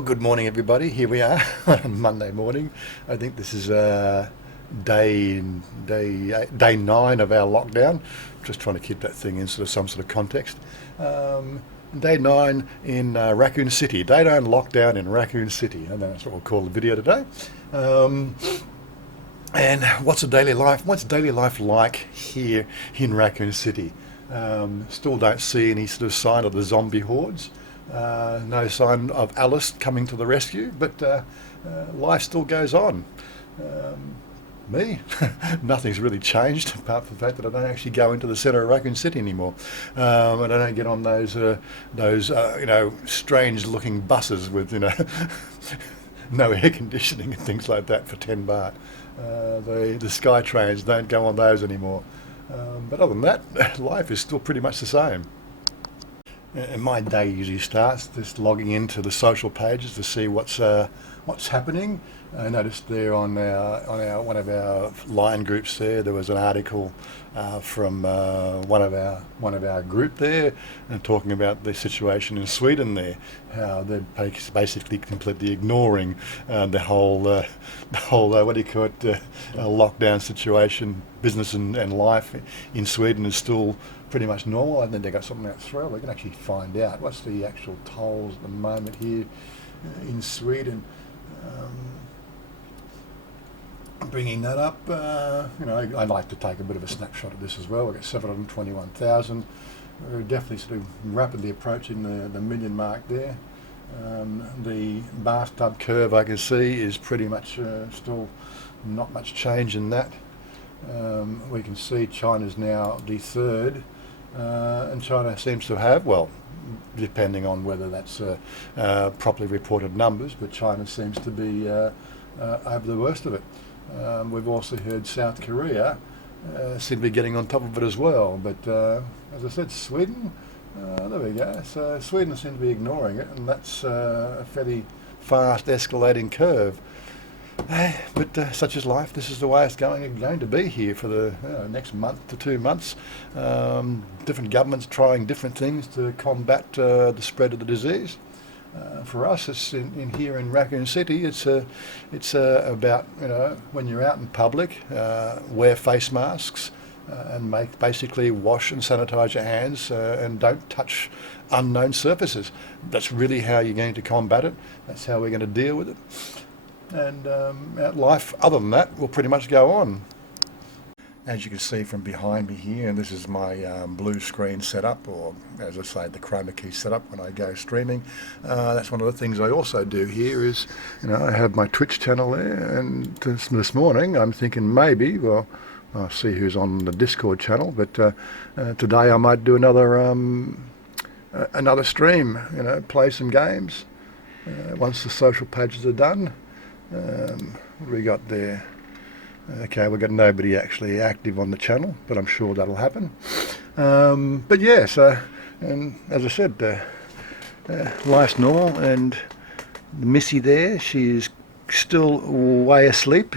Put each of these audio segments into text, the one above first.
Well, good morning, everybody. Here we are on Monday morning. I think this is day 9 of our lockdown. Just trying to keep that thing in sort of some sort of context. Day 9 in Raccoon City. Day 9 lockdown in Raccoon City. And that's what we'll call the video today. And what's daily life like here in Raccoon City? Still don't see any sort of sign of the zombie hordes. No sign of Alice coming to the rescue, but life still goes on. Me, nothing's really changed apart from the fact that I don't actually go into the centre of Raccoon City anymore. And I don't get on those strange-looking buses with no air conditioning and things like that for 10 baht. The sky trains don't go on those anymore. But other than that, life is still pretty much the same. And my day usually starts just logging into the social pages to see what's happening. I noticed there on one of our line groups there was an article from one of our group there, and talking about the situation in Sweden there, how they're basically completely ignoring the whole what do you call it, lockdown situation. Business and life in Sweden is still pretty much normal. I think they got something out through. We can actually find out what's the actual tolls at the moment here in Sweden. Bringing that up, I'd like to take a bit of a snapshot of this as well. We've got 721,000. We're definitely sort of rapidly approaching the million mark there. The bathtub curve I can see is pretty much still not much change in that. We can see China's now the third, and China seems to have, well, depending on whether that's properly reported numbers, but China seems to be over the worst of it. We've also heard South Korea seem to be getting on top of it as well, but as I said, Sweden, there we go. So Sweden seems to be ignoring it, and that's a fairly fast escalating curve. But such is life. This is the way it's going to be here for the next month to 2 months. Different governments trying different things to combat the spread of the disease. For us, it's in here in Raccoon City. It's about when you're out in public, wear face masks and basically wash and sanitize your hands and don't touch unknown surfaces. That's really how you're going to combat it. That's how we're going to deal with it. And life, other than that, will pretty much go on. As you can see from behind me here, and this is my blue screen setup, or as I say, the chroma key setup when I go streaming. That's one of the things I also do here is, I have my Twitch channel there, and this morning I'm thinking maybe, well, I'll see who's on the Discord channel, but today I might do another stream, play some games once the social pages are done. What do we got there? Okay, we've got nobody actually active on the channel, but I'm sure that'll happen. But yeah, so, and as I said, life's normal, and Missy there, she's still way asleep.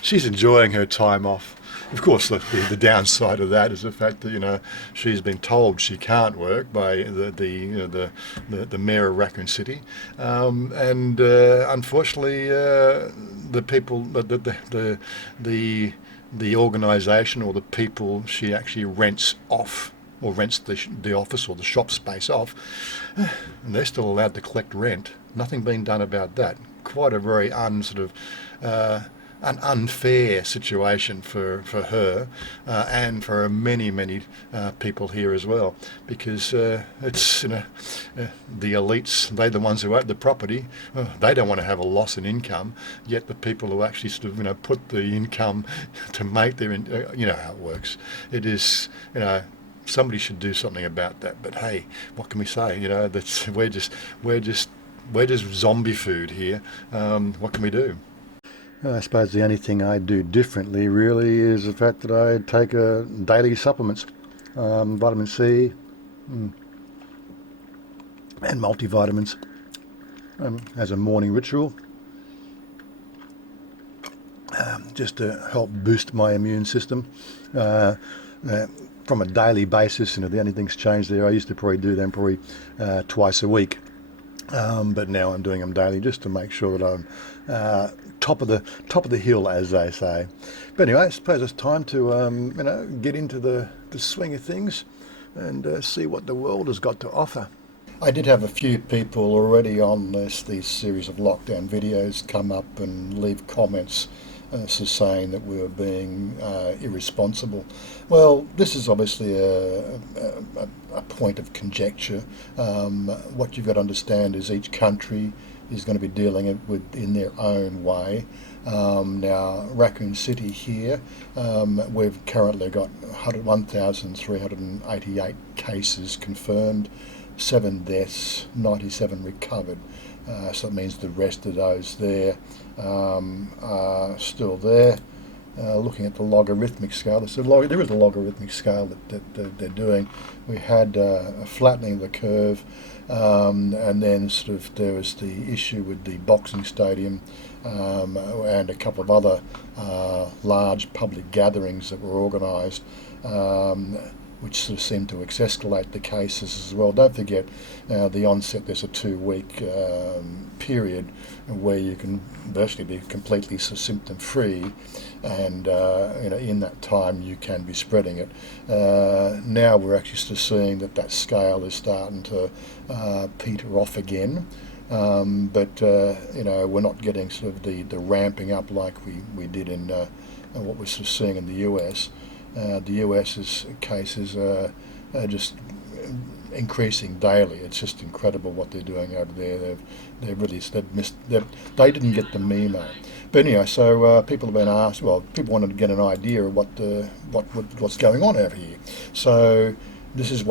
She's enjoying her time off. Of course, the downside of that is the fact that she's been told she can't work by the mayor of Raccoon City, and unfortunately, the people, the organisation or the people she actually rents off, or rents the office or the shop space off, and they're still allowed to collect rent. Nothing being done about that. Quite a very an unfair situation for her and for many people here as well, because it's the elites, they're the ones who own the property. They don't want to have a loss in income, yet the people who actually sort of put the income to make their how it works. It is somebody should do something about that. But hey, what can we say? That's we're just zombie food here. What can we do? I suppose the only thing I do differently really is the fact that I take daily supplements, vitamin C and multivitamins as a morning ritual, just to help boost my immune system. from a daily basis. The only thing's changed there. I used to probably do them probably twice a week. But now I'm doing them daily just to make sure that I'm top of the hill, as they say. But anyway, I suppose it's time to get into the swing of things and see what the world has got to offer. I did have a few people already on these series of lockdown videos come up and leave comments saying that we were being irresponsible. Well, this is obviously a point of conjecture. What you've got to understand is each country is going to be dealing it with in their own way. Now, Raccoon City here, we've currently got 1,388 cases confirmed, 7 deaths, 97 recovered. So that means the rest of those there are still there. Looking at the logarithmic scale, there is a logarithmic scale that they're doing. We had a flattening of the curve, and then sort of there was the issue with the boxing stadium and a couple of other large public gatherings that were organised, which sort of seemed to escalate the cases as well. Don't forget, the onset, there's a 2-week period where you can virtually be completely symptom-free, and in that time you can be spreading it. Now we're actually still seeing that scale is starting to peter off again. But we're not getting sort of the ramping up like we did in what we're sort of seeing in the US. The US's cases are just increasing daily. It's just incredible what they're doing over there. They didn't get the memo. But anyway, so people have been asked. Well, people wanted to get an idea of what's going on over here. So this is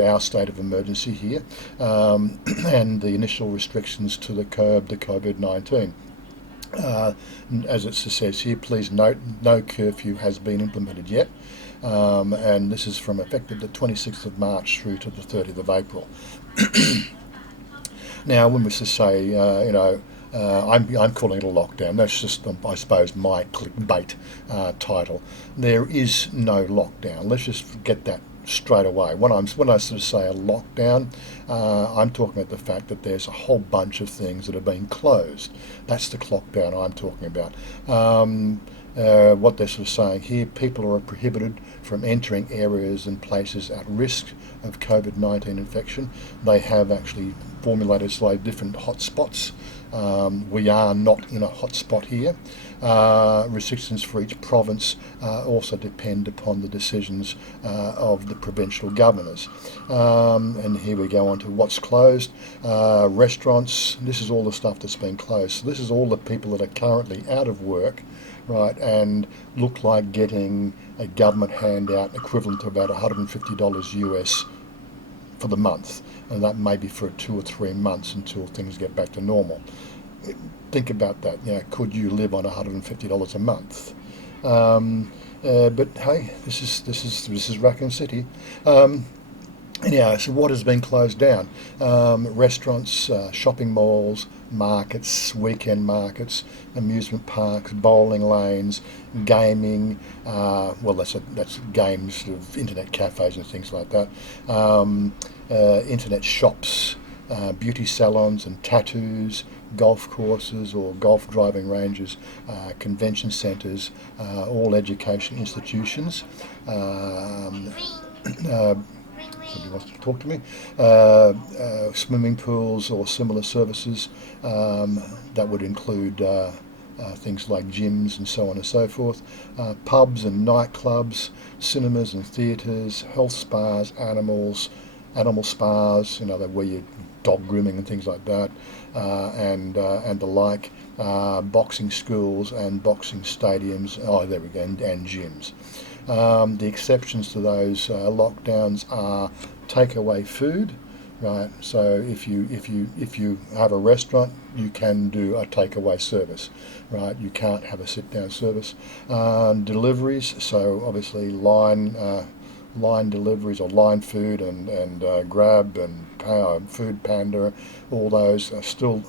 our state of emergency here, and the initial restrictions to the COVID-19. As it says here, please note, no curfew has been implemented yet, and this is from effective the 26th of March through to the 30th of April. Now, when we say, I'm calling it a lockdown. That's just, I suppose, my clickbait title. There is no lockdown. Let's just get that straight away. When I sort of say a lockdown, I'm talking about the fact that there's a whole bunch of things that have been closed. That's the lockdown I'm talking about. What they're sort of saying here, people are prohibited from entering areas and places at risk of COVID-19 infection. They have actually formulated slightly different hotspots. We are not in a hotspot here. Restrictions for each province also depend upon the decisions of the provincial governors. And here we go on to what's closed. Restaurants, this is all the stuff that's been closed. So this is all the people that are currently out of work, right, and look like getting a government handout equivalent to about $150 US for the month, and that may be for 2 or 3 months until things get back to normal. Think about that. Could you live on $150 a month? But hey, this is Raccoon City. Anyhow, so what has been closed down? Restaurants, shopping malls, markets, weekend markets, amusement parks, bowling lanes, gaming. That's games, sort of internet cafes and things like that. Internet shops, beauty salons and tattoos, golf courses or golf driving ranges, convention centres, all education institutions. Somebody wants to talk to me. Swimming pools or similar services, that would include things like gyms and so on and so forth. Pubs and nightclubs, cinemas and theatres, health spas, animal spas, where you dog grooming and things like that, and the like. Boxing schools and boxing stadiums. Oh, there we go, and gyms. The exceptions to those lockdowns are takeaway food, right? So if you have a restaurant, you can do a takeaway service, right? You can't have a sit-down service. Deliveries, so obviously line deliveries or line food and Grab and Food Panda, all those are still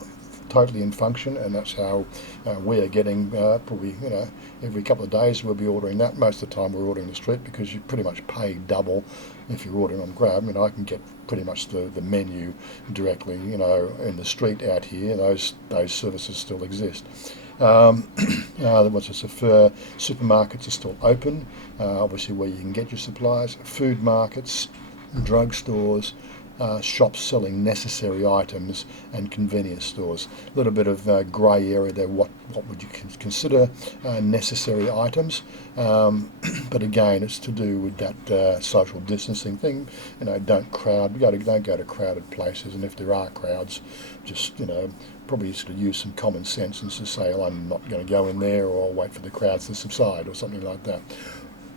totally in function, and that's how we are getting probably, every couple of days we'll be ordering that. Most of the time we're ordering the street because you pretty much pay double if you're ordering on Grab. I can get pretty much the menu directly, in the street out here. Those services still exist. Supermarkets are still open, obviously where you can get your supplies. Food markets, drugstores, shops selling necessary items, and convenience stores. A little bit of grey area there. What would you consider necessary items? But again, it's to do with that social distancing thing. Don't go to crowded places, and if there are crowds, just probably sort of use some common sense and just say, I'm not going to go in there, or I'll wait for the crowds to subside, or something like that.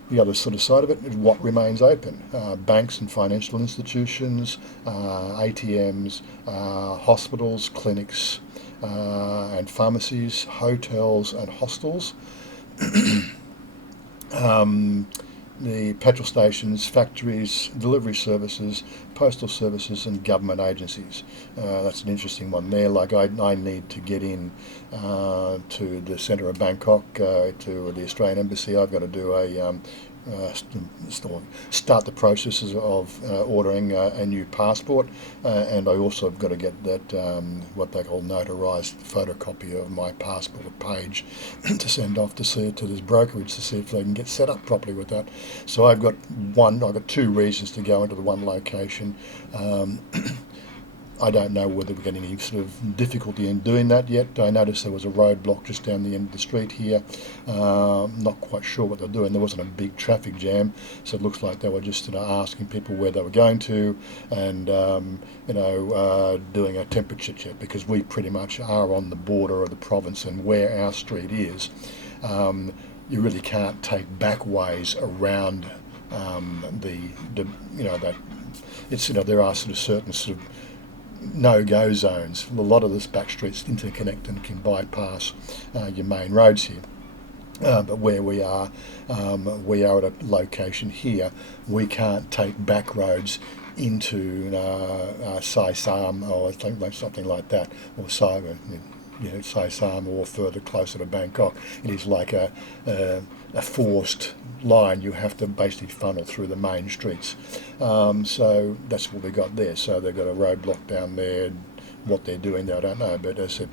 The other sort of side of it is what remains open. Banks and financial institutions, ATMs, hospitals, clinics, and pharmacies, hotels and hostels. The petrol stations, factories, delivery services, postal services, and government agencies. That's an interesting one there. Like I need to get in to the centre of Bangkok, to the Australian Embassy. I've got to do start the processes of ordering a new passport, and I also have got to get that what they call notarised photocopy of my passport page to send off to this brokerage to see if they can get set up properly with that. So I've got two reasons to go into the one location. I don't know whether we're getting any sort of difficulty in doing that yet. I noticed there was a roadblock just down the end of the street here. Not quite sure what they're doing. There wasn't a big traffic jam, so it looks like they were just asking people where they were going to, and doing a temperature check, because we pretty much are on the border of the province, and where our street is, you really can't take back ways around that. It's there are sort of certain sort of no-go zones. A lot of this back streets interconnect and can bypass your main roads here. But where we are at a location here, we can't take back roads into Sai Sam or something like that, or Sai Sam, or further closer to Bangkok. It is like a forced line. You have to basically funnel through the main streets. So that's what we got there. So they've got a roadblock down there. What they're doing there, I don't know, but as I said,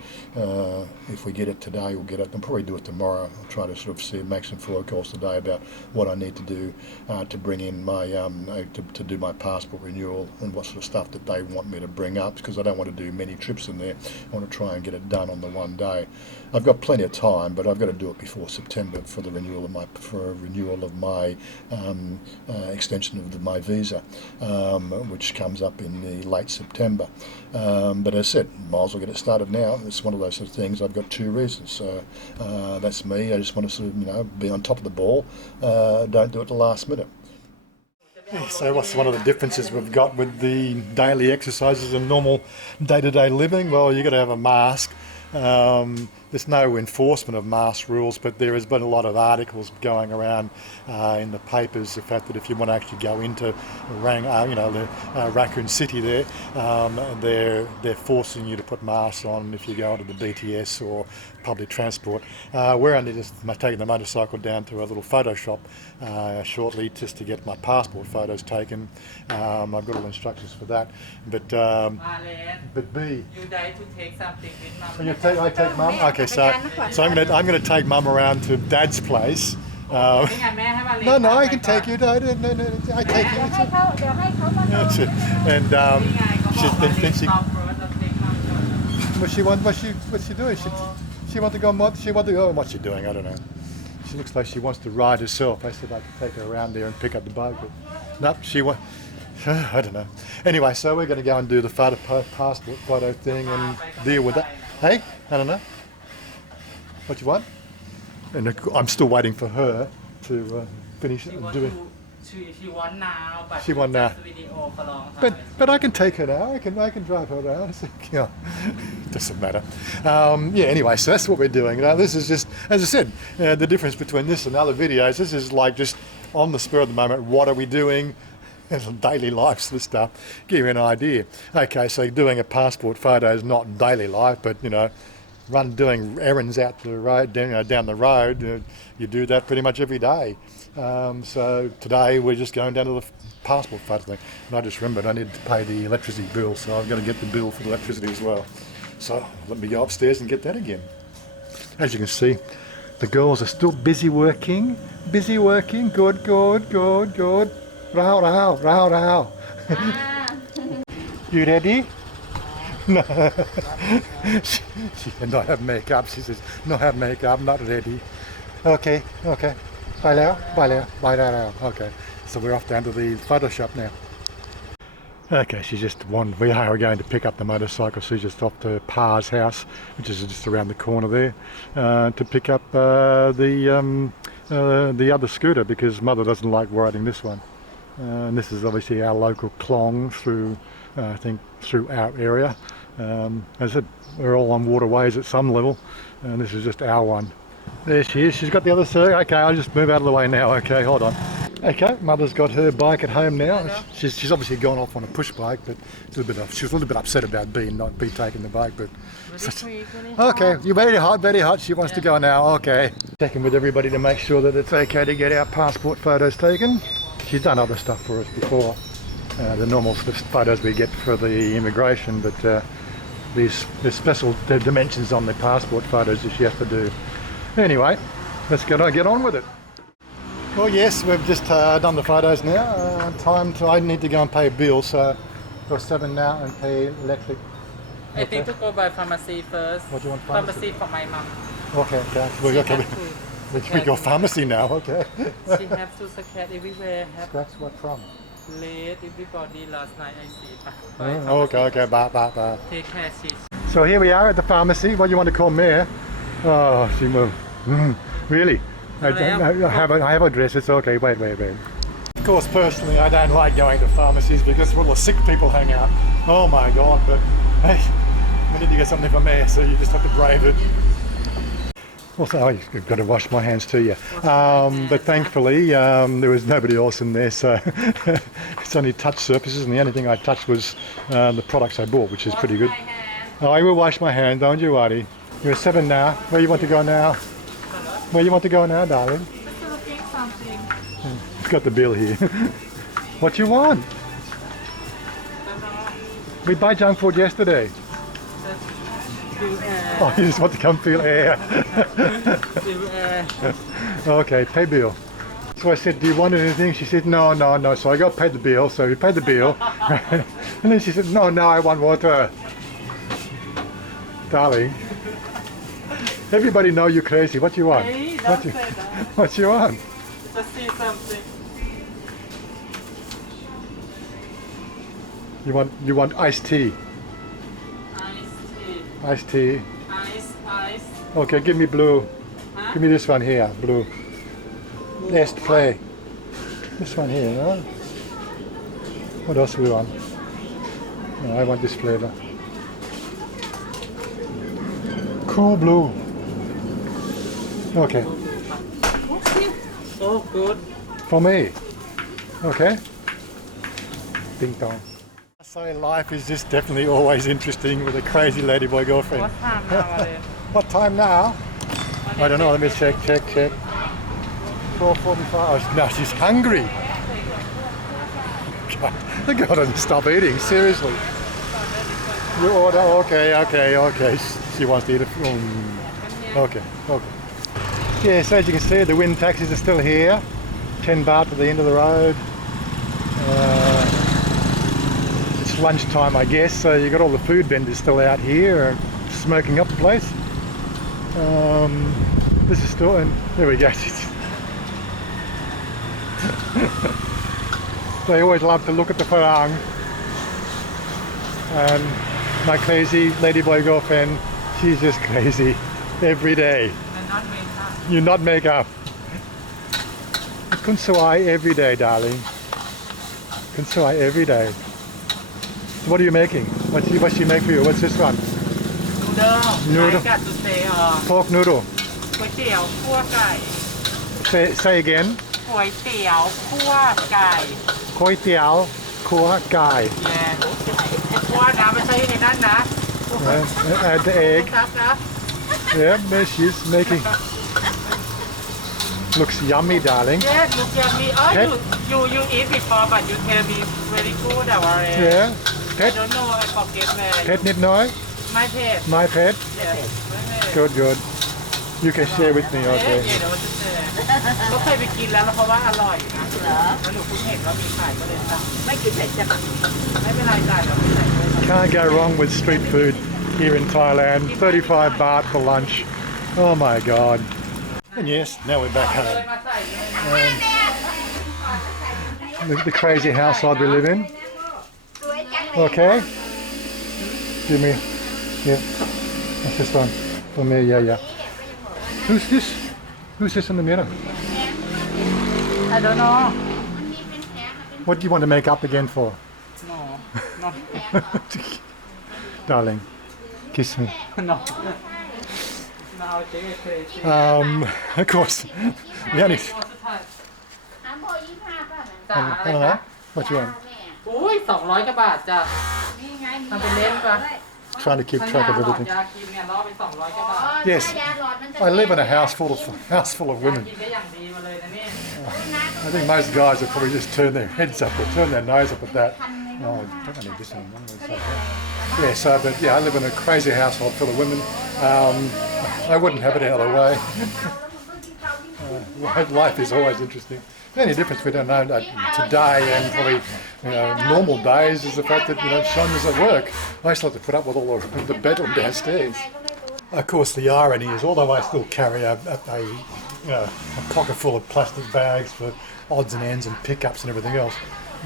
if we get it today, we'll get it. I'll probably do it tomorrow. I'll try to sort of make some phone calls today about what I need to do to bring in my to do my passport renewal, and what sort of stuff that they want me to bring up, because I don't want to do many trips in there. I want to try and get it done on the one day. I've got plenty of time, but I've got to do it before September for the renewal of my extension of my visa, which comes up in the late September. But as I said, might as well get it started now. It's one of those sort of things. I've got two reasons. So that's me. I just want to sort of be on top of the ball. Don't do it at the last minute. So what's one of the differences we've got with the daily exercises and normal day-to-day living? Well, you've got to have a mask. There's no enforcement of mask rules, but there has been a lot of articles going around in the papers, the fact that if you want to actually go into Raccoon City there, they're forcing you to put masks on if you go onto the BTS or public transport. We're only just taking the motorcycle down to a little photo shop shortly just to get my passport photos taken. I've got all instructions for that. But B. You die to take something with mum. I take mum? Okay, so I'm going to take mum around to Dad's place. No, I can take you. No, I take you. That's it. And what's she doing? She wants to go. What's she doing? I don't know. She looks like she wants to ride herself. I said I could take her around there and pick up the bike, but nope, she wants. I don't know. Anyway, so we're going to go and do the passport photo thing and deal with that. Hey, I don't know. What you want? And I'm still waiting for her to finish it and do it. She wants now, but she wants now. Video for long time. But I can take her now. I can drive her around. Yeah, doesn't matter. Anyway, so that's what we're doing. Now, this is just, as I said, the difference between this and other videos. This is like just on the spur of the moment. What are we doing? daily life sort of stuff. Give you an idea. Okay, so doing a passport photo is not daily life, but you know, doing errands out the road, down the road, you do that pretty much every day. So today we're just going down to the passport photo thing. And I just remembered I need to pay the electricity bill, so I'm going to get the bill for the electricity as well. So let me go upstairs and get that again. As you can see, the girls are still busy working. Busy working. Good, good, good, good. Rao, rao, rao, rao. You ready? No. She did not have makeup. She says, not have makeup, not ready. Okay, okay. Bye now, bye now, bye now. Okay. So we're off down to the photo shop now. Okay, we are going to pick up the motorcycle. She's just off to Pa's house, which is just around the corner there, to pick up the other scooter because Mother doesn't like riding this one. And this is obviously our local clong through, I think, through our area. As I said, we're all on waterways at some level, and this is just our one. There she is. She's got the other circuit. Okay, I'll just move out of the way now. Okay, hold on. Okay, Mother's got her bike at home now. She's obviously gone off on a push bike, but she was a little bit upset about not taking the bike. But okay, you're very hot, very hot. She wants to go now. Okay, checking with everybody to make sure that it's okay to get our passport photos taken. She's done other stuff for us before, the normal sort of photos we get for the immigration, but there's special dimensions on the passport photos that she has to do. Anyway, let's get on with it. Well, yes, we've just done the photos now. I need to go and pay a bill, so go 7 now and pay electric. I think to go by pharmacy first. What do you want? Pharmacy for my mom. Okay. We got pharmacy now. Okay. She have to scan everywhere. Scratch what from? Late everybody last night I see. Okay. Bye. Take care, sis. So here we are at the pharmacy. What do you want to call Mayor? Oh, she moved. Really? I have address. It's okay. Wait. Of course, personally, I don't like going to pharmacies because where all the sick people hang out. Oh my God! But hey, we need to get something for Mayor, so you just have to brave it. Also, I've got to wash my hands too, yeah. But thankfully, there was nobody else in there, so it's only touch surfaces, and the only thing I touched was the products I bought, which is pretty good. Oh, I will wash my hands, don't you worry. You're 7 now. Where you want to go now? Where you want to go now, darling? Just looking something. It's got the bill here. What you want? We buy junk food yesterday. Oh, you just want to come feel air. Okay, pay bill. So I said, do you want anything? She said, no. So I got paid the bill. So we paid the bill. And then she said, no, I want water. Darling. Everybody know you're crazy. What you want? Hey, what you want? Just see something. You want iced tea? Iced tea. Ice. Okay, give me blue. Huh? Give me this one here, blue. Yes, play. This one here, no? What else do we want? No, I want this flavor. Cool blue. Okay. Oh, good. For me. Okay. Ding dong. So life is just definitely always interesting with a crazy ladyboy girlfriend. What time now, Alen? What time now? I don't know, let me check. 4:45. Oh, no, she's hungry. God, the girl doesn't stop eating, seriously. You order, okay. She wants to eat it. Okay. Yes, as you can see, the wind taxis are still here. 10 baht to the end of the road. It's lunchtime, I guess, so you got all the food vendors still out here smoking up the place. This is still, and there we go. They always love to look at the farang. And my crazy ladyboy girlfriend, she's just crazy every day. You not make up. Kun Sawai every day, darling. Kun Sawai every day. So what are you making? What's she make for you? What's this one? Noodle. I got to say, Pork noodle. ก๋วยเตี๋ยวคั่วไก่ Say again. ก๋วยเตี๋ยวคั่วไก่ ก๋วยเตี๋ยวครัวไก่ แย่เพราะว่าน้ำไม่ใช่ในนั้นนะ and the egg ครับนะ yeah there she's making looks yummy darling Yes you can be oh Pet? you eat before but you can be very good at what yeah I pet don't know I forget where เผ็ดนิดหน่อย my pet my pet yes my pet good good you can share with me เดี๋ okay ยวจะแชร์ก็เคยไปกินแล้วเพราะว่าอร่อยนะแล้วหนูเพิ่งเห็นว่ามีขายก็เลยสั่งไม่กินเผ็ดจ้ะไม่เป็นไรจ้ะเดี๋ยวไม่ใส่เลย can't go wrong with street food here in Thailand 35 baht for lunch oh my god and yes now we're back home the crazy household we live in okay give me yeah that's this one for me yeah who's this in the mirror I don't know what do you want to make up again for no darling kiss me no now crazy of course the only จ้า I don't know what you want อุ้ย200กว่าบาทจ้ะทำเป็นเล่นปะ trying to keep track of everything ยากินเนี่ยล่อไป200กว่าบาท yes I live in a house full of women กินได้อย่างดีมาเลยนะเนี่ย I think most guys would probably just turn their heads up or turn their nose up at that. Oh, I don't need this anymore. Yeah, so, but yeah, I live in a crazy household full of women. I wouldn't have it any other way. Life is always interesting. The only difference we don't know today and probably normal days is the fact that Chanya's at work. I used to have to put up with all the bedroom downstairs. Of course, the irony is, although I still carry a pocket full of plastic bags for odds and ends and pickups and everything else.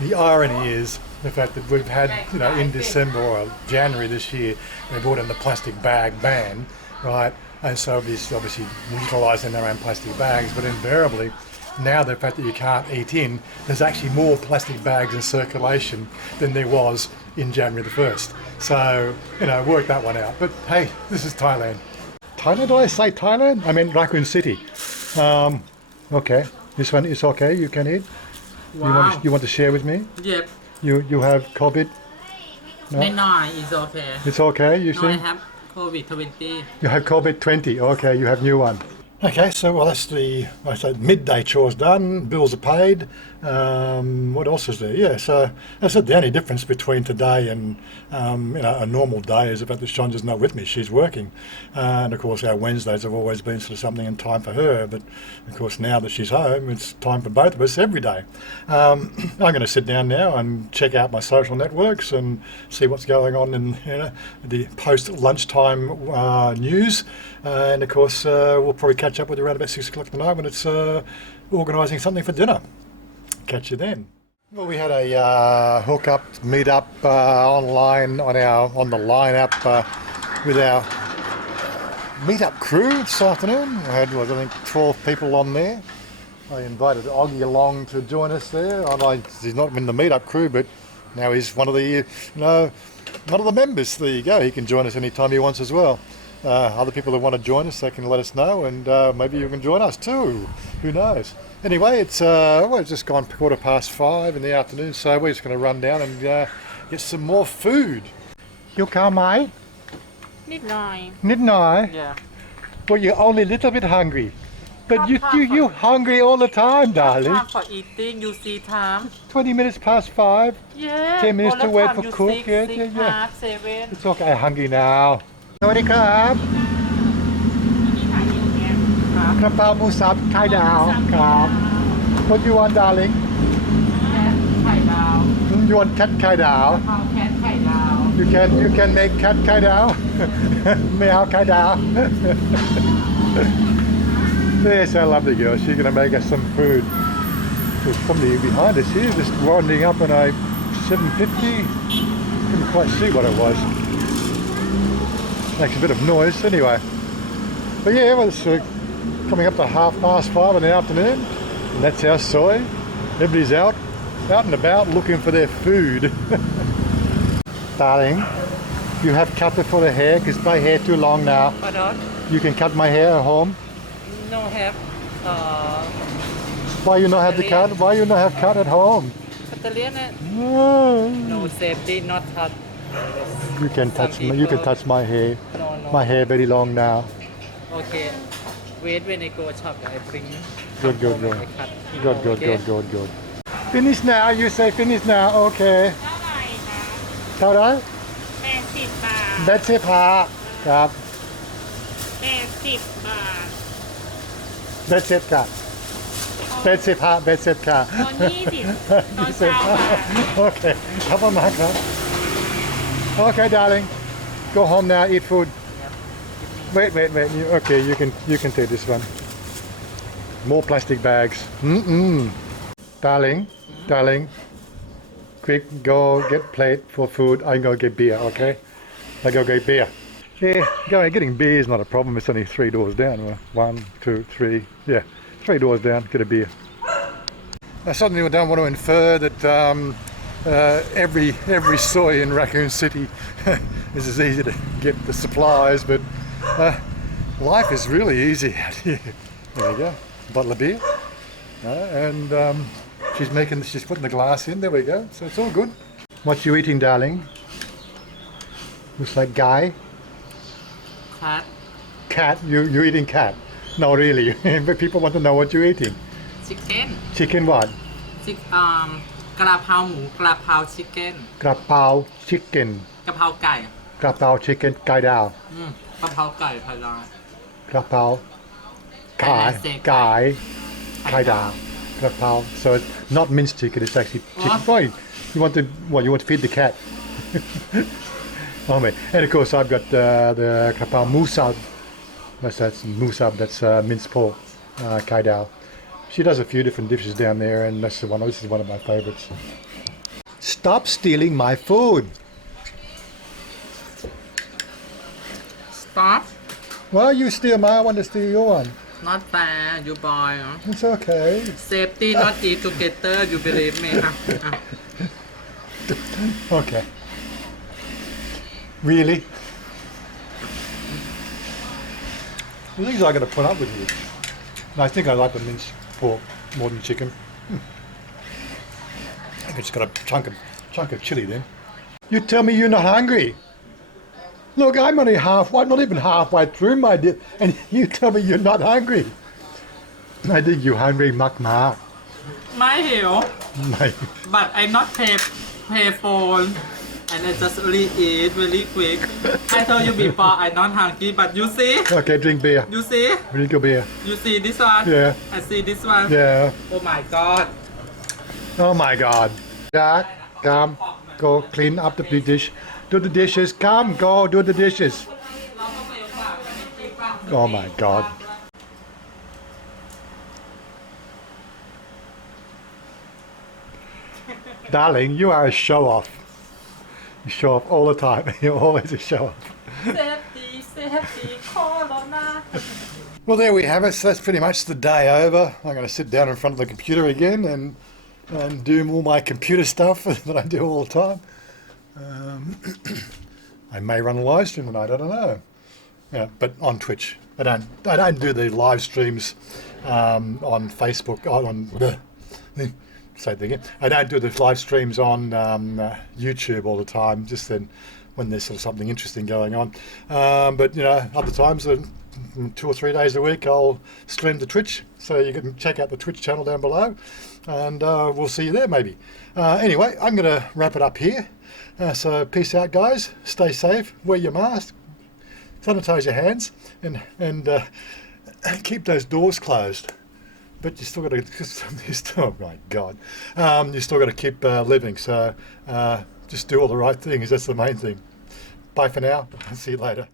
The irony is the fact that we've had, in December or January this year, they brought in the plastic bag ban, right? And so it's obviously utilising their own plastic bags, but invariably, now the fact that you can't eat in, there's actually more plastic bags in circulation than there was in January the 1st. So, work that one out. But hey, this is Thailand. Thailand? Did I say Thailand? I meant Raccoon City. Okay, this one is okay. You can eat. Wow. You want to share with me? Yep. You have COVID? No? No, it's okay. It's okay. You No, I see? have COVID 20. You have COVID 20. Okay, you have new one. Okay, so that's the midday chores done. Bills are paid. What else is there? Yeah, so that's the only difference between today and a normal day is the fact that Chanya's not with me. She's working, and of course our Wednesdays have always been sort of something in time for her. But of course now that she's home, it's time for both of us every day. I'm going to sit down now and check out my social networks and see what's going on in the post lunchtime news, and of course we'll probably catch up with you around about 6 o'clock tonight when it's organising something for dinner. Catch you then. Well, we had a hook-up, meet-up online on the Line app with our meet-up crew this afternoon. I had, I think, 12 people on there. I invited Oggy along to join us there. He's not in the meet-up crew, but now he's one of the members. There you go. He can join us anytime he wants as well. Other people that want to join us, they can let us know, and maybe you can join us too. Who knows? Anyway, it's just gone 5:15 in the afternoon, so we're just going to run down and get some more food. You come, mate? นิดหน่อย Nid nai? Yeah. Well, you're only a little bit hungry. But you hungry all the time, darling. Time for eating you see time 20 minutes past 5. Yeah 10 minutes all to the wait time for you cook. six, Yeah, six, yeah, yeah. half, 7 It's okay, hungry now. สวัสดีครับกระเพราหมูสับไข่ดาวครับ What you want, darling? ไข่ดาว You want cat ไข่ดาว ข้าวแคทไข่ดาว You can make cat ไข่ดาว ไม่เอาไข่ดาว There's our lovely girl. She's going to make us some food. There's somebody behind us here just winding up on a 750. Couldn't quite see what it was. Makes a bit of noise anyway. But yeah, well, it's coming up to 5:30 in the afternoon, and that's our soy. Everybody's out and about looking for their food. Darling, you have cut it for the hair because my hair too long now. Pardon? You can cut my hair at home. No have Why you not have the cut? Why you not have cut at home? vegetarian. Oh. No safety, not touch. You can touch Some you can people- touch my hair. No. My hair very long now. Okay. Wait when I go shop, I bring. Good, good, home good. and I cut. Good, good, Okay? good. Finish now. You say finish now. Okay. เท่าไหร่คะ เท่าไหร่ 80 บาท แบตเสื้อผ้าครับ 80 บาท แบตเสื้อผ้าแบตเสื้อผ้าแบตเสื้อผ้า ตอน20ตอนเช้าค่ะ โอเคครับประมาณครับ Okay, darling. Go home now. Eat food. Wait. Okay, you can take this one. More plastic bags. Darling. Quick, go get plate for food. I go get beer. Okay. I go get beer. Yeah, getting beer is not a problem. It's only 3 doors down. Well, 1, 2, 3. Yeah, 3 doors down. Get a beer. I certainly don't want to infer that every soy in Raccoon City is as easy to get the supplies, but life is really easy out here. There you go, bottle of beer, and she's putting the glass in. There we go. So it's all good. What you eating, darling? Looks like guy. Cut. Cat. You eating cat? No, really. But people want to know what you're eating. Chicken. Chicken what? กระเพราหมูกระเพราชิคเก้น กระเพรา chicken กระเพราไก่ กระเพรา chicken ไก่ดาว กระเพราไก่พะโล้ กระเพราไก่ steak ไก่ไข่ดาวกระเพรา so it's not minced chicken it's actually chicken. Why you want to feed the cat? Oh man, and of course I've got the กระเพราหมูสับ that's หมูสับ that's minced pork ไข่ดาว. She does a few different dishes down there, and this is one of my favorites. Stop stealing my food. Stop. Well, you steal mine, I want to steal your one. Not fair you boy It's okay. Safety not eat together you believe me อ่ะ Okay. Really? The things I got to put up with you. I think I like the minced pork more than chicken. I think it's got a chunk of chili then. You tell me you're not hungry. Look, I'm only not even halfway through my dip, and you tell me you're not hungry. I think you're hungry, Mark. ไม่หิว My, but I not pay phone and I just really eat very quick I told you before I not hungry but you see okay, drink beer. you see Drink your beer. you see this one Yeah. I see this one Yeah. oh my god Oh my God. Dad, come, go clean up the dish. Do the dishes. Come, go do the dishes. Oh my God. Darling, you are a show off. You show off all the time. You're always a show off. safety corona Well, there we have it. So that's pretty much the day over. I'm going to sit down in front of the computer again and do all my computer stuff that I do all the time. I may run a live stream tonight. I don't know. Yeah, but on Twitch. I don't do the live streams on Facebook. Same thing again. I don't do the live streams on YouTube all the time. Just then, when there's sort of something interesting going on. But other times, 2 or 3 days a week, I'll stream to Twitch. So you can check out the Twitch channel down below, and we'll see you there maybe. Anyway, I'm going to wrap it up here. So peace out, guys. Stay safe. Wear your mask. Sanitize your hands, and keep those doors closed. But you still got to. Oh my God! You still got to keep living. So just do all the right things. That's the main thing. Bye for now. See you later.